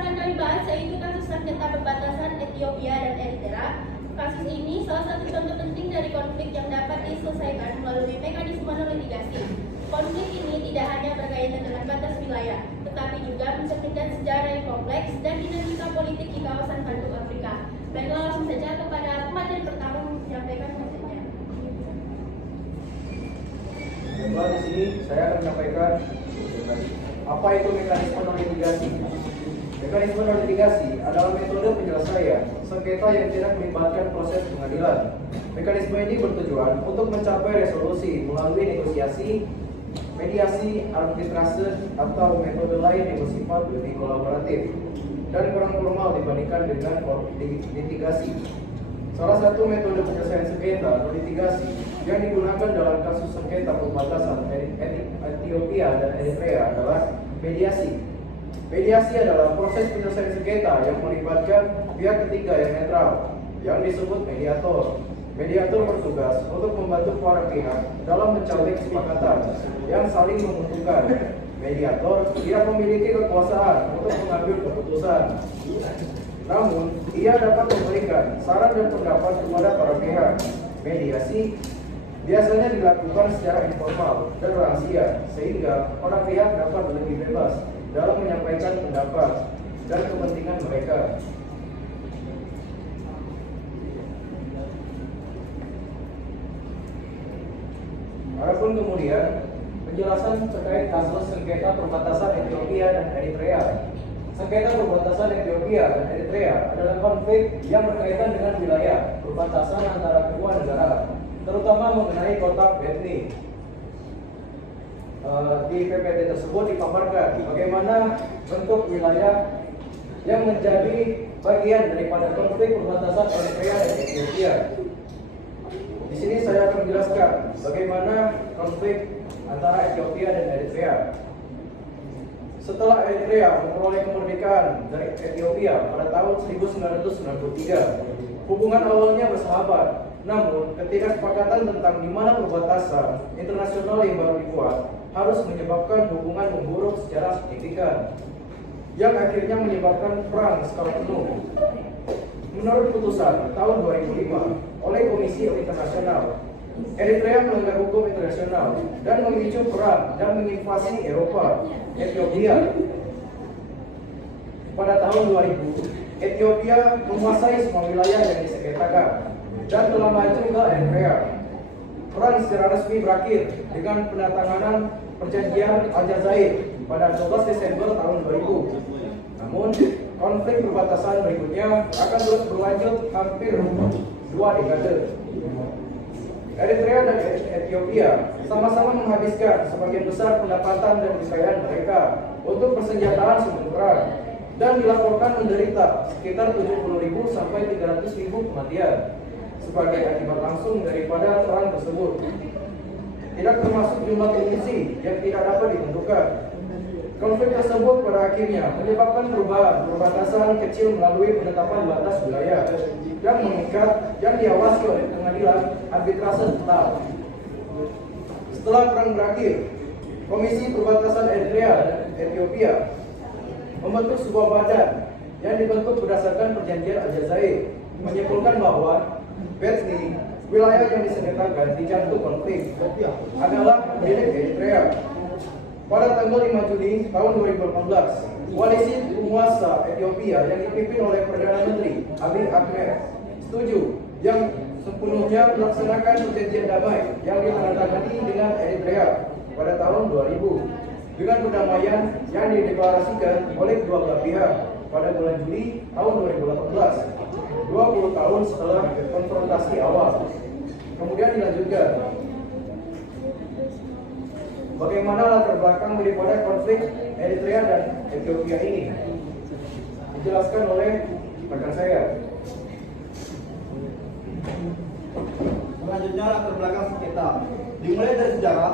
akan kami bahas yaitu kasus sengketa perbatasan Ethiopia dan Eritrea. Kasus ini salah satu contoh penting dari konflik yang dapat diselesaikan melalui mekanisme non-litigasi. Konflik ini tidak hanya berkaitan dengan batas wilayah, tetapi juga mencerminkan sejarah yang kompleks dan dinamika politik di kawasan Bandung Afrika. Baiklah, langsung saja kepada pemateri pertama menyampaikan hasilnya. Baiklah, di sini saya akan menyampaikan apa itu mekanisme non-litigasi. Mekanisme non-litigasi adalah metode penyelesaian sengketa yang tidak melibatkan proses pengadilan. Mekanisme ini bertujuan untuk mencapai resolusi melalui negosiasi, mediasi, arbitrase, atau metode lain yang bersifat lebih kolaboratif dan kurang formal dibandingkan dengan litigasi. Salah satu metode penyelesaian sengketa non-litigasi yang digunakan dalam kasus sengketa perbatasan Ethiopia dan Eritrea adalah mediasi. Mediasi adalah proses penyelesaian sengketa yang melibatkan pihak ketiga yang netral, yang disebut mediator. Mediator bertugas untuk membantu para pihak dalam mencari kesepakatan yang saling menguntungkan. Mediator tidak memiliki kekuasaan untuk mengambil keputusan. Namun, ia dapat memberikan saran dan pendapat kepada para pihak. Mediasi biasanya dilakukan secara informal dan rahasia, sehingga para pihak dapat lebih bebas dalam menyampaikan pendapat dan kepentingan mereka. Adapun kemudian penjelasan terkait kasus sengketa perbatasan Ethiopia dan Eritrea. Sengketa perbatasan Ethiopia dan Eritrea adalah konflik yang berkaitan dengan wilayah perbatasan antara kedua negara, terutama mengenai kota Bethni. Di PPT tersebut dipaparkan bagaimana bentuk wilayah yang menjadi bagian daripada konflik perbatasan Eritrea dan Ethiopia. Di sini saya akan menjelaskan bagaimana konflik antara Ethiopia dan Eritrea. Setelah Eritrea memperoleh kemerdekaan dari Ethiopia pada tahun 1993, hubungan awalnya bersahabat. Namun, ketidaksepakatan tentang di mana perbatasan internasional yang baru dibuat harus menyebabkan hubungan memburuk secara signifikan, yang akhirnya menyebabkan perang skala penuh. Menurut putusan tahun 2005 oleh Komisi Internasional, Eritrea melanggar hukum internasional dan memicu perang dan menginvasi Eropa, Ethiopia. Pada tahun 2000, Ethiopia menguasai semua wilayah yang disengketakan dan telah maju ke Eritrea. Perang secara resmi berakhir dengan penandatanganan perjanjian Aljazair pada 12 Desember tahun 2000. Namun, konflik perbatasan berikutnya akan terus berlanjut hampir 2 dekade. Eritrea dan Ethiopia sama-sama menghabiskan sebagian besar pendapatan dan kekayaan mereka untuk persenjataan sebelum perang dan dilaporkan menderita sekitar 70.000 sampai 300.000 kematian sebagai akibat langsung daripada perang tersebut. Tidak termasuk jumlah pengungsi yang tidak dapat ditentukan. Konflik tersebut pada akhirnya menyebabkan perubahan perbatasan kecil melalui penetapan batas wilayah yang mengikat yang diawasi oleh pengadilan arbitrase tetap. Setelah perang berakhir, Komisi Perbatasan Eritrea dan Ethiopia membentuk sebuah badan yang dibentuk berdasarkan perjanjian Aljazair, menyimpulkan bahwa Bethni, wilayah yang disengketakan di jantung konflik, adalah milik Eritrea. Pada tanggal 5 Juni tahun 2018, koalisi penguasa Ethiopia yang dipimpin oleh Perdana Menteri Abiy Ahmed setuju yang sepenuhnya melaksanakan perjanjian damai yang ditandatangani dengan Eritrea pada tahun 2000 dengan perdamaian yang dideklarasikan oleh kedua belah pihak pada bulan Juli tahun 2018, 20 tahun setelah konfrontasi awal. Kemudian dilanjutkan bagaimana latar belakang daripada konflik Eritrea dan Ethiopia ini, dijelaskan oleh rekan saya. Selanjutnya latar belakang sengketa. Dimulai dari sejarah,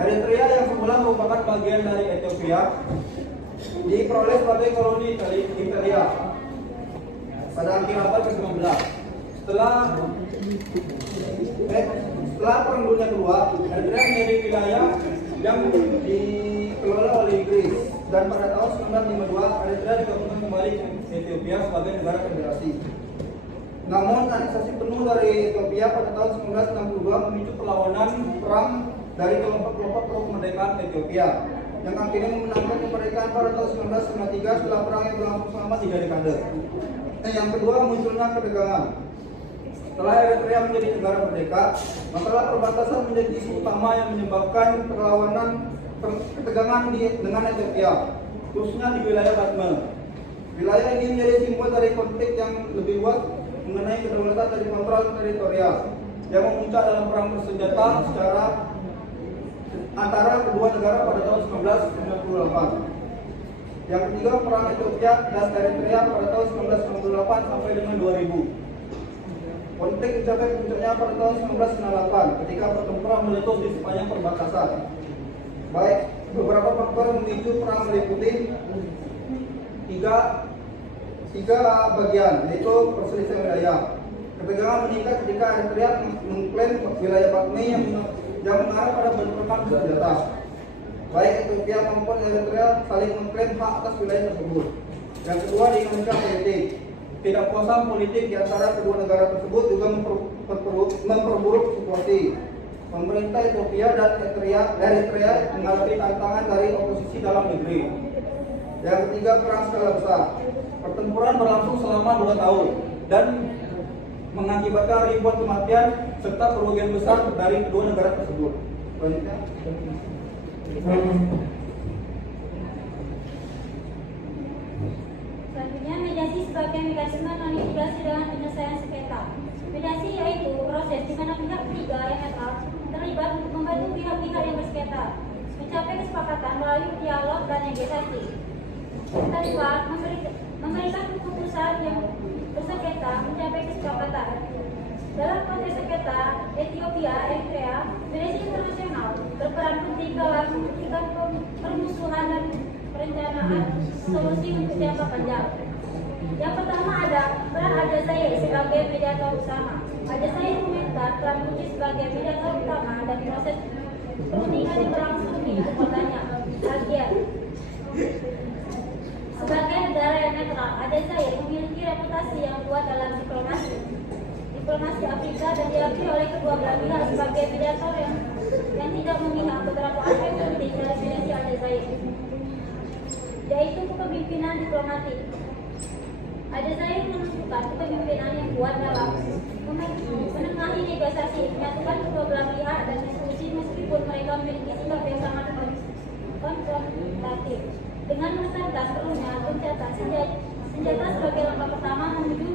Eritrea yang semula merupakan bagian dari Ethiopia diperoleh sebagai koloni imperial pada akhir abad ke-19. Setelah Perang Dunia Kedua, Eritrea menjadi wilayah yang dikelola oleh Inggris. dan pada tahun 1952 Eritrea digabungkan kembali ke Ethiopia sebagai negara federasi. Namun aneksasi penuh dari Ethiopia pada tahun 1962 memicu perlawanan perang dari kelompok-kelompok pro kemerdekaan Ethiopia yang akhirnya memenangkan kemerdekaan pada tahun 1993 setelah perang yang berlangsung selama 3 dekade. Yang kedua, munculnya ketegangan. Setelah Eritrea menjadi negara merdeka, masalah perbatasan menjadi isu utama yang menyebabkan perlawanan ketegangan dengan Ethiopia, khususnya di wilayah Batme. Wilayah ini menjadi simbol dari konflik yang lebih luas mengenai kedaulatan dari kontrol teritorial yang memuncak dalam perang bersenjata secara antara kedua negara pada tahun 1998. Yang ketiga, perang Ethiopia dan Eritrea pada tahun 1998 sampai dengan 2000. Konflik mencapai puncaknya pada tahun 1998 ketika pertempuran meletus di sepanjang perbatasan. Baik, beberapa faktor yang memicu perang meliputi tiga bagian, yaitu perselisihan wilayah. Ketegangan meningkat ketika Eritrea mengklaim wilayah Batme yang mengarah pada bentrokan senjata. Baik Ethiopia maupun Eritrea saling mengklaim hak atas wilayah tersebut. Yang kedua, dinamika politik. Tidak puasan politik di antara kedua negara tersebut juga memperburuk situasi. Pemerintah Ethiopia dan Eritrea mengalami tantangan dari oposisi dalam negeri. Yang ketiga, perang skala besar. Pertempuran berlangsung selama 2 tahun dan mengakibatkan ribuan kematian serta kerugian besar dari kedua negara tersebut. Selanjutnya. Selanjutnya, mediasi sebagai mekanisme non-litigasi dengan penyelesaian sengketa. Mediasi yaitu proses di mana pihak ketiga yang netral terlibat untuk membantu pihak-pihak yang bersengketa mencapai kesepakatan melalui dialog dan negosiasi. Kedua, memberikan keputusan yang bersengketa mencapai kesepakatan. Dalam konteks sengketa Ethiopia, Eritrea, mediasi internasional berperan penting dalam membuktikan permusuhan dan perencanaan solusi untuk jangka panjang. Yang pertama ada peran Aljazair sebagai mediator utama. Aljazair meminta peran Turki sebagai mediator utama dan proses perundingan yang berlangsung di ibu kotanya, Algiers. Sebagai negara yang netral, Aljazair memiliki reputasi yang kuat dalam diplomasi Afrika dan diakui oleh kedua belah pihak sebagai mediator yang tidak memihak beberapa aspek penting dalam mediasi Aljazair, yaitu kepemimpinan diplomatik. Aljazair menunjukkan kepemimpinan yang kuat dalam menengahi negosiasi, menyatukan kedua belah pihak dan diskusi meskipun mereka memiliki sikap yang sangat konfrontatif. Dengan menekankan perlunya gencatan senjata sebagai langkah pertama menuju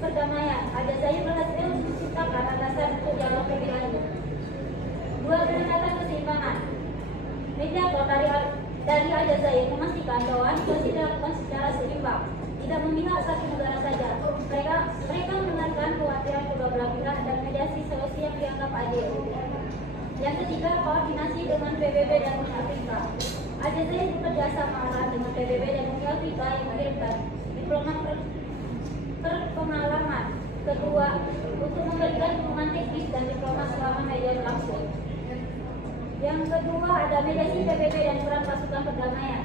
perdamaian, Aljazair berhasil menciptakan landasan untuk dialog PBI. Dua, pendekatan keseimbangan. Mediator dari Aljazair memastikan bahwa negosiasi dilakukan secara seimbang, tidak memihak satu negara saja. Mereka mendengarkan kekhawatiran kedua belah pihak dan mediasi solusi yang dianggap adil. Yang ketiga, koordinasi dengan PBB dan Uni Afrika. Aljazair bekerja sama erat dengan PBB dan Uni Afrika yang mengirimkan diplomat berpengalaman. Kedua, untuk memberikan dukungan teknis dan diplomat selama media berlangsung. Yang kedua, ada mediasi PBB dan peran pasukan perdamaian.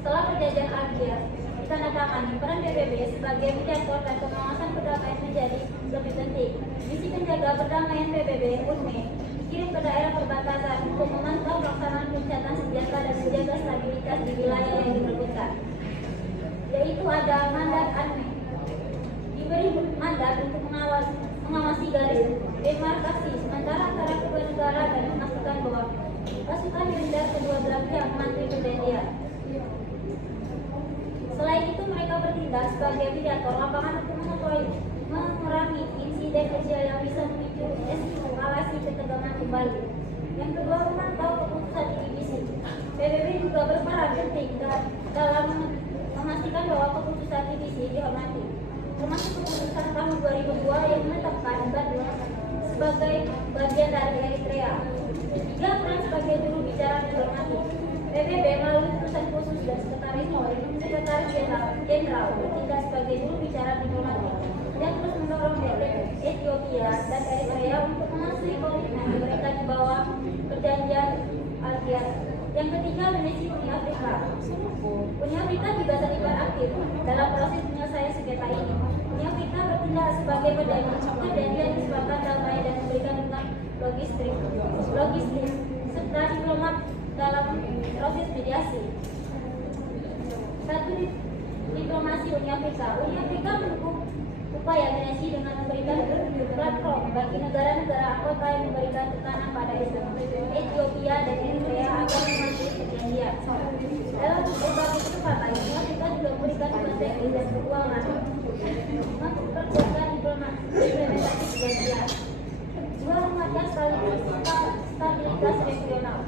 Setelah perjanjian Algiers ditandatangani, peran PBB sebagai mediator dan pengawasan perdamaian menjadi lebih penting. Misi penjaga perdamaian PBB UNME dikirim ke daerah perbatasan untuk memantau pelaksanaan gencatan senjata dan menjaga stabilitas di wilayah yang diperebutkan. Yaitu ada mandat UNME, diberi mandat untuk mengawasi garis demarkasi sementara antara kedua negara dan memastikan bahwa pasukan militer kedua belah pihak mematuhi perjanjian. Selain itu, mereka bertindak sebagai mediator lapangan untuk mengurangi insiden kecil yang bisa memicu eskalasi ketegangan kembali. Yang kedua, memantau keputusan di divisi. PBB juga berperan penting dalam memastikan bahwa keputusan divisi dihormati, termasuk keputusan tahun 2002 yang menetapkan Batme sebagai bagian dari Eritrea. Tiga, peran sebagai juru bicara diplomatik. PBB melalui utusan khusus dan sekretaris jenderal bertindak sebagai juru bicara diplomatik yang terus mendorong Ethiopia dan Eritrea untuk mematuhi komitmen mereka di bawah perjanjian Algiers. Yang ketiga, mediasi Uni Afrika. dalam proses penyelesaian sengketa ini. Uni Afrika bertindak sebagai perjanjian kesepakatan damai dan memberikan dukungan logistik serta diplomat dalam proses mediasi. Satu, diplomasi Uni Afrika. Uni Afrika mendukung upaya mediasi dengan memberikan platform bagi negara-negara anggota yang memberikan tekanan pada Ethiopia dan Eritrea agar mematuhi perjanjian. Dalam berbagai kesempatan, Uni Afrika juga memberikan dukungan teknis dan keuangan untuk perkuatan implementasi perjanjian. Dua, menguatkan stabilitas regional.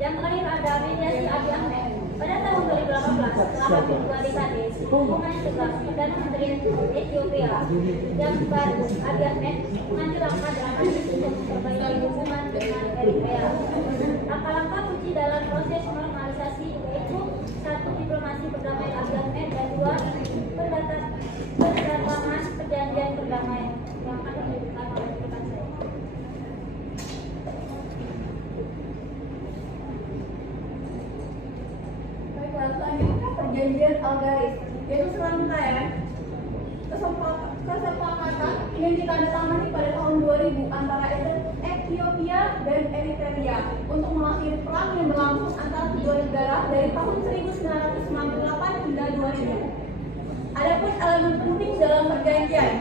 Yang terakhir ada mediasi Abiy Ahmed. Pada tahun 2018, setelah hampir 2 dekade, hubungan yang tegas Perdana Menteri Ethiopia yang baru Abiy Ahmed mengambil langkah dramatis untuk memperbaiki hubungan dengan Eritrea. Langkah-langkah kunci dalam proses normalisasi yaitu 1. Diplomasi perdamaian Abiy Ahmed dan 2. Penandatanganan perjanjian perdamaian yang akan dilakukan oleh rekan saya. Selanjutnya perjanjian Algaris, yaitu serangkaian kesepakatan yang ditandatangani pada tahun 2000 antara Ethiopia dan Eritrea untuk mengakhiri perang yang berlangsung antara kedua negara dari tahun 1998 hingga 2000. Adapun elemen penting dalam perjanjian,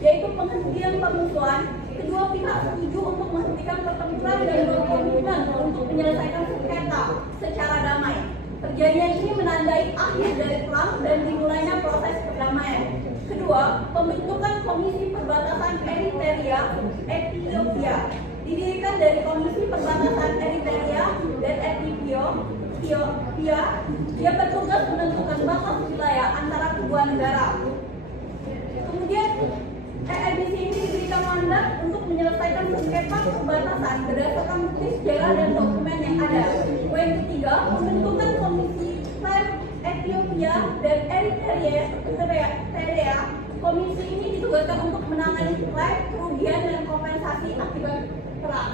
yaitu penghentian permusuhan. Kedua pihak setuju untuk menghentikan pertempuran dan berkomitmen untuk menyelesaikan sengketa secara damai. Perjanjian ini menandai akhir dari perang dan dimulainya proses perdamaian. Kedua, pembentukan Komisi Perbatasan Eritrea Ethiopia didirikan dari Komisi Perbatasan Eritrea dan Ethiopia. Dia bertugas menentukan batas wilayah antara kedua negara. Kemudian EEBC ini diberikan mandat untuk menyelesaikan sengketa perbatasan berdasarkan bukti sejarah dan dokumen yang ada. Poin ketiga, pembentukan Komisi Klaim Ethiopia dan Eritrea. Komisi ini ditugaskan untuk menangani klaim, kerugian dan kompensasi akibat perang.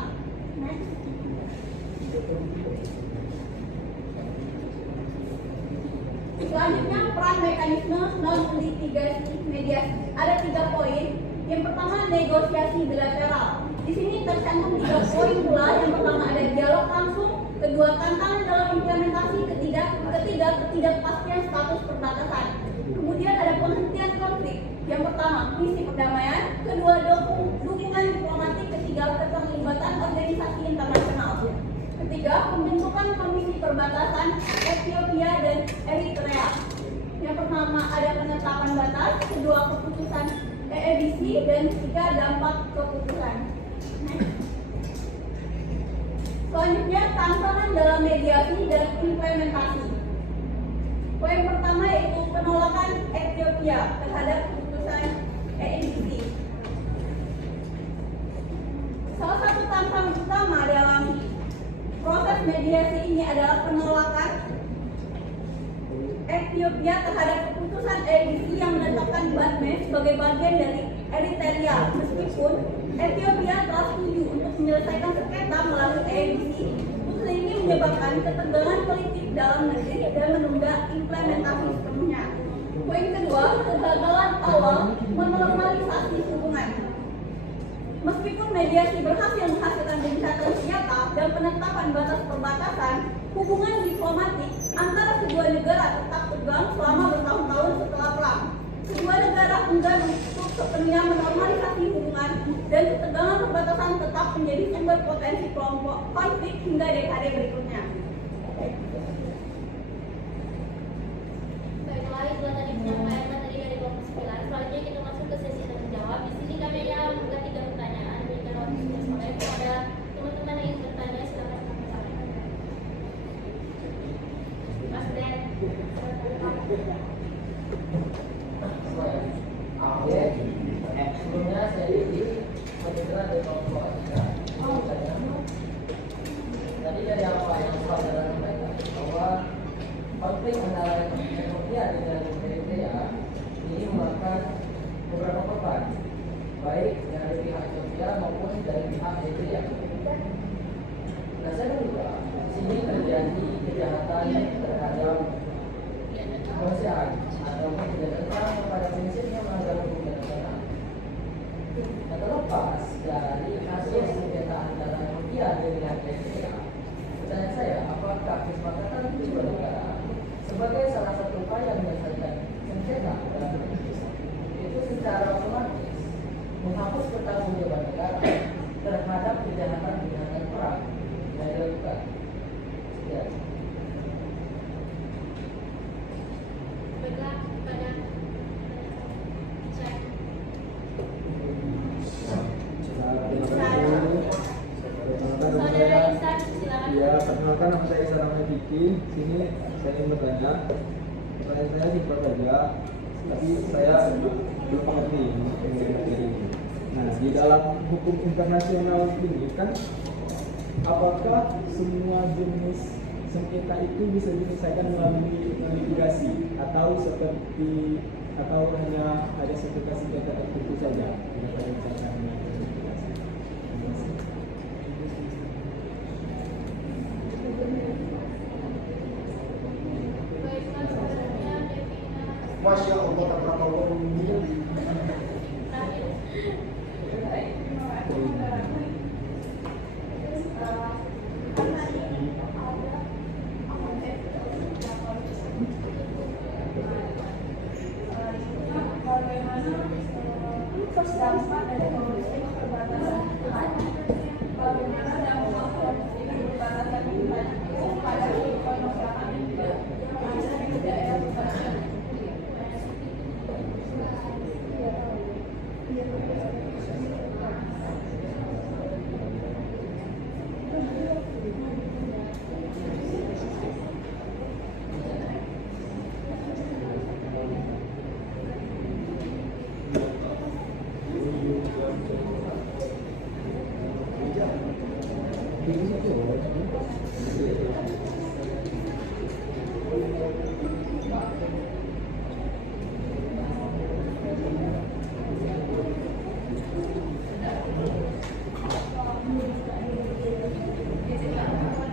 Selanjutnya, peran mekanisme non-litigasi mediasi. Ada 3 poin. Yang pertama, negosiasi bilateral. Di sini tercantum 3 poin pula. Yang pertama ada dialog langsung, kedua tantangan dalam implementasi, ketiga ketidakpastian status perbatasan. Kemudian ada penghentian konflik. Yang pertama, misi perdamaian, kedua dukungan diplomatik, ketiga keterlibatan organisasi internasional. Ketiga, pembentukan Komisi Perbatasan Ethiopia dan Eritrea. Yang pertama ada penetapan batas, kedua keputusan EEBC, dan ketiga dampak keputusan. Selanjutnya, tantangan dalam mediasi dan implementasi. Poin pertama yaitu penolakan Ethiopia terhadap keputusan EEBC. Salah satu tantangan utama dalam proses mediasi ini adalah penolakan Ethiopia terhadap keputusan EEBC yang menetapkan Batme sebagai bagian dari Eritrea. Meskipun Ethiopia telah setuju untuk menyelesaikan sengketa melalui EEBC, keputusan ini menyebabkan ketegangan politik dalam negeri dan menunda implementasi sepenuhnya. Poin kedua, kegagalan awal menormalisasi hubungan. Meskipun mediasi berhasil menghasilkan gencatan senjata dan penetapan batas perbatasan, hubungan diplomatik antara kedua negara tetap tegang selama bertahun-tahun setelah perang. Kedua negara enggan untuk sepenuhnya menormalisasi hubungan dan ketegangan perbatasan tetap menjadi sumber potensi kelompok konflik hingga dekade berikutnya. Baiklah, itu tadi penyampaian materi dari kelompok 9. Selanjutnya kita masuk ke sesi tanya jawab. Di sini kami ada membuka 3 pertanyaan. Berikan waktu 10 menit kepada teman-teman yang ingin bertanya. Silakan sampaikan. Mas Den. Sebelumnya saya di Kementerian dari kelompok tadi dari apa yang saudara sampaikan bahwa konflik antara Ethiopia dengan Eritrea ini memakan beberapa korban, baik dari pihak Ethiopia maupun dari pihak Eritrea. Nah, saya menduga di sini terjadi kejahatan terhadap Mungkin sini saya ingin bertanya, pertanyaan saya simpel saja, tapi saya belum mengerti mengenai materi ini. Nah, di dalam hukum internasional ini kan, apakah semua jenis sengketa itu bisa diselesaikan melalui litigasi atau hanya ada sengketa tertentu saja yang dapat diselesaikan melalui litigasi? Masya Allah, tabarakallah.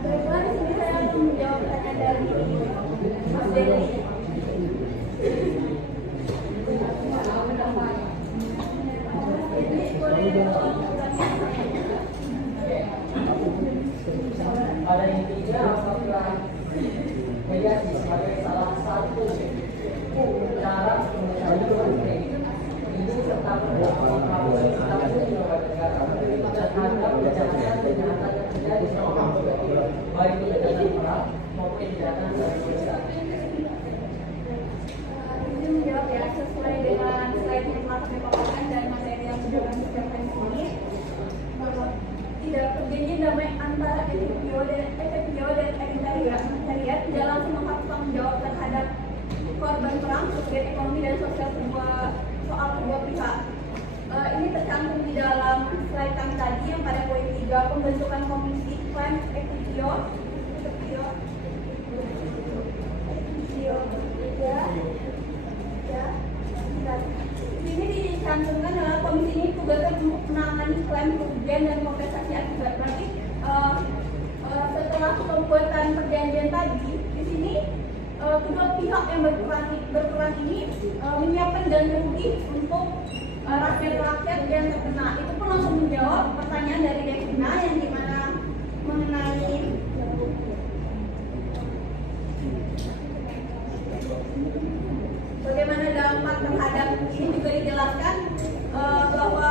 Bagaimana sih saya menjawab pertanyaan dari Mas Denny? Pada intinya apakah mediasi sebagai salah satu cara menyelesaikan konflik ini serta mendukung kapasitas lembaga negara terhadap kejahatan yang terjadi selama baik kejahatan perang maupun kejahatan seksual. Ini menjawab ya sesuai dengan slide yang telah kami paparkan dan materi yang sudah kami siapkan di sini. Tidak perjanjian damai antara Ethiopia dan Eritrea tidak langsung menghapus tanggung jawab terhadap korban perang, kerugian ekonomi dan sosial soal kedua pihak. Ini tercantum di dalam slide kami tadi yang pada poin 3 pembentukan komisi klaim Ini dicantumkan adalah komisi ini tugasnya untuk menangani klaim kerugian dan kompensasi akibat. Berarti setelah pembuatan perjanjian tadi, di sini kedua pihak yang berperan ini menyiapkan ganti rugi untuk rakyat-rakyat yang terkena. Itu pun langsung menjawab pertanyaan dari Devina yang dimana mengenai bagaimana dampak terhadap ini juga dijelaskan bahwa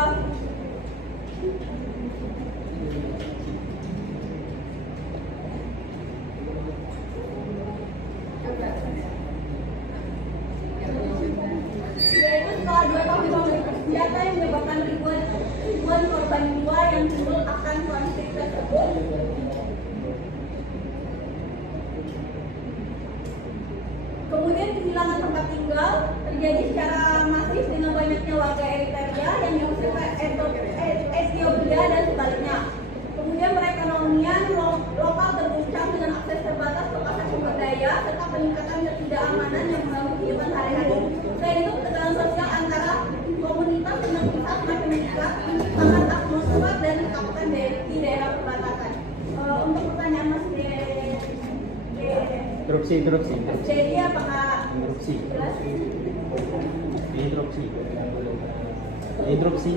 yaitu setelah 2 tahun konflik bersenjata yang menyebabkan ribuan korban jiwa yang timbul akan konflik tersebut. Kemudian kehilangan tempat tinggal terjadi secara masif dengan banyaknya warga Eritrea yang diusir ke Ethiopia dan sebaliknya. Kemudian perekonomian lokal terguncang dengan akses terbatas ke pasar sumber daya serta peningkatan ketidakamanan yang mengganggu kehidupan sehari-hari. Selain itu, ketegangan sosial antara komunitas dengan pusat makin meningkat, menciptakan atmosfer dan ketakutan di daerah perbatasan. Untuk pertanyaan Mas Interupsi. jadi apakah Interupsi. jelas? Interupsi.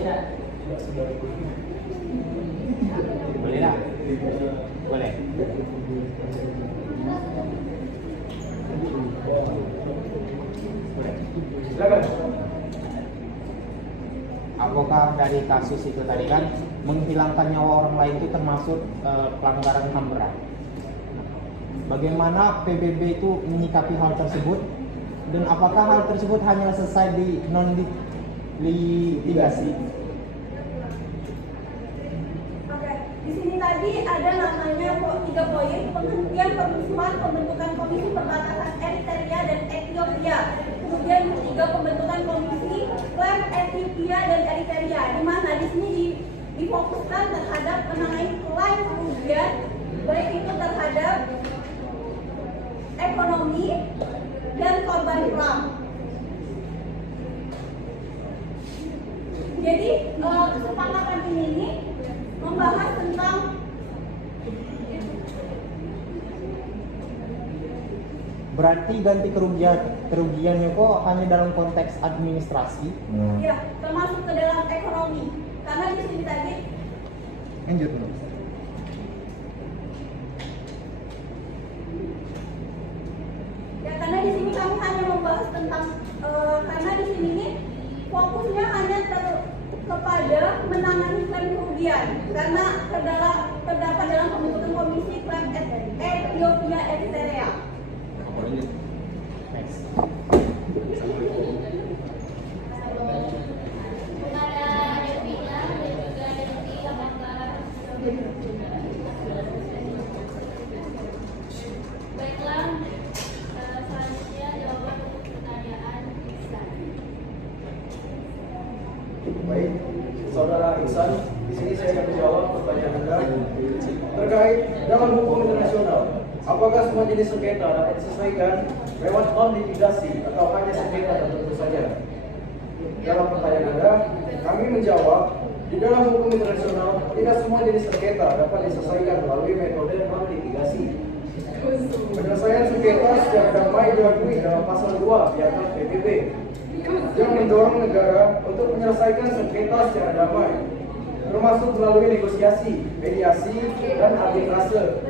Boleh tak? Boleh. Silakan. Apakah dari kasus itu tadi kan menghilangkan nyawa orang lain itu termasuk pelanggaran HAM berat? Bagaimana PBB itu menyikapi hal tersebut dan apakah hal tersebut hanya selesai di non litigasi? Oke, di sini tadi ada namanya 3 poin penghentian permusuhan, pembentukan komisi perbatasan Eritrea dan Ethiopia. Kemudian yang ketiga pembentukan komisi klaim Ethiopia dan Eritrea, di mana di sini difokuskan terhadap mengenai klaim kerugian baik itu terhadap ekonomi dan korban perang. Jadi kesepakatan ini membahas tentang Berarti ganti kerugiannya kok hanya dalam konteks administrasi? ya termasuk ke dalam ekonomi. Karena di sini tadi Lanjut. ya karena di sini kami hanya membahas tentang karena di sini nih fokusnya hanya kepada menangani klaim kerugian karena terdapat dalam pembentukan komisi klaim Ethiopia Eritrea. Next. Kepada Devina dan juga Devi, apakah baiklah, selanjutnya jawaban untuk pertanyaan Ihsan. Baik, Saudara Ihsan, di sini saya akan menjawab pertanyaan Anda terkait dalam hukum internasional. Apakah semua jenis sengketa dapat diselesaikan lewat non-litigasi atau hanya sengketa tertentu saja? Dalam pertanyaan Anda, kami menjawab, di dalam hukum internasional tidak semua jenis sengketa dapat diselesaikan melalui metode non-litigasi. Penyelesaian sengketa secara damai diakui dalam pasal 2 Piagam PBB yang mendorong negara untuk menyelesaikan sengketa secara damai, termasuk melalui negosiasi, mediasi, dan arbitrase.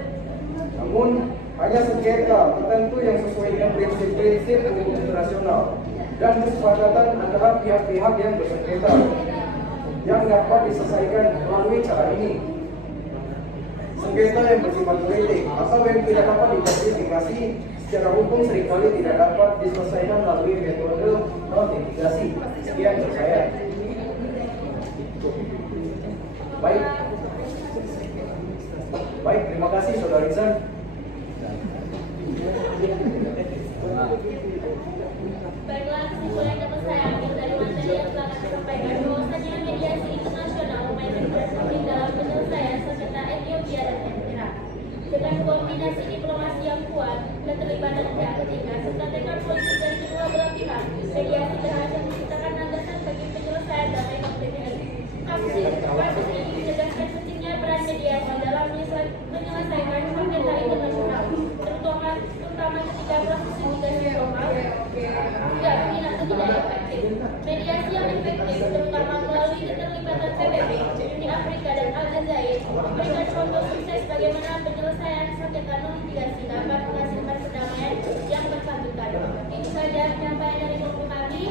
Namun, hanya sengketa tertentu yang sesuai dengan prinsip-prinsip hukum internasional dan kesepakatan antara pihak-pihak yang bersengketa yang dapat diselesaikan melalui cara ini. Sengketa yang bersifat politik atau yang tidak dapat dijustifikasi secara hukum seringkali tidak dapat diselesaikan melalui metode non-litigasi. Sekian dari saya. Baik, terima kasih Saudara Ihsan. Baiklah, kesimpulan yang dapat saya ambil dari materi yang telah kami sampaikan bahwasanya mediasi internasional memainkan peran penting dalam penyelesaian sengketa Ethiopia dan Eritrea. Dengan koordinasi diplomasi yang kuat, keterlibatan pihak ketiga, serta tekad politik dari kedua belah pihak, mediasi berhasil menciptakan landasan bagi penyelesaian damai konflik ini. Kasus ini menegaskan pentingnya peran mediasi dalam menyelesaikan sengketa internasional, terutama ketika proses litigasi global tidak mungkin atau tidak efektif. Mediasi yang efektif, terutama melalui keterlibatan PBB, Uni Afrika dan Aljazair, memberikan contoh sukses bagaimana penyelesaian sengketa non-litigasi dapat menghasilkan perdamaian yang bersangkutan. Ini saja penyampaian dari kelompok kami.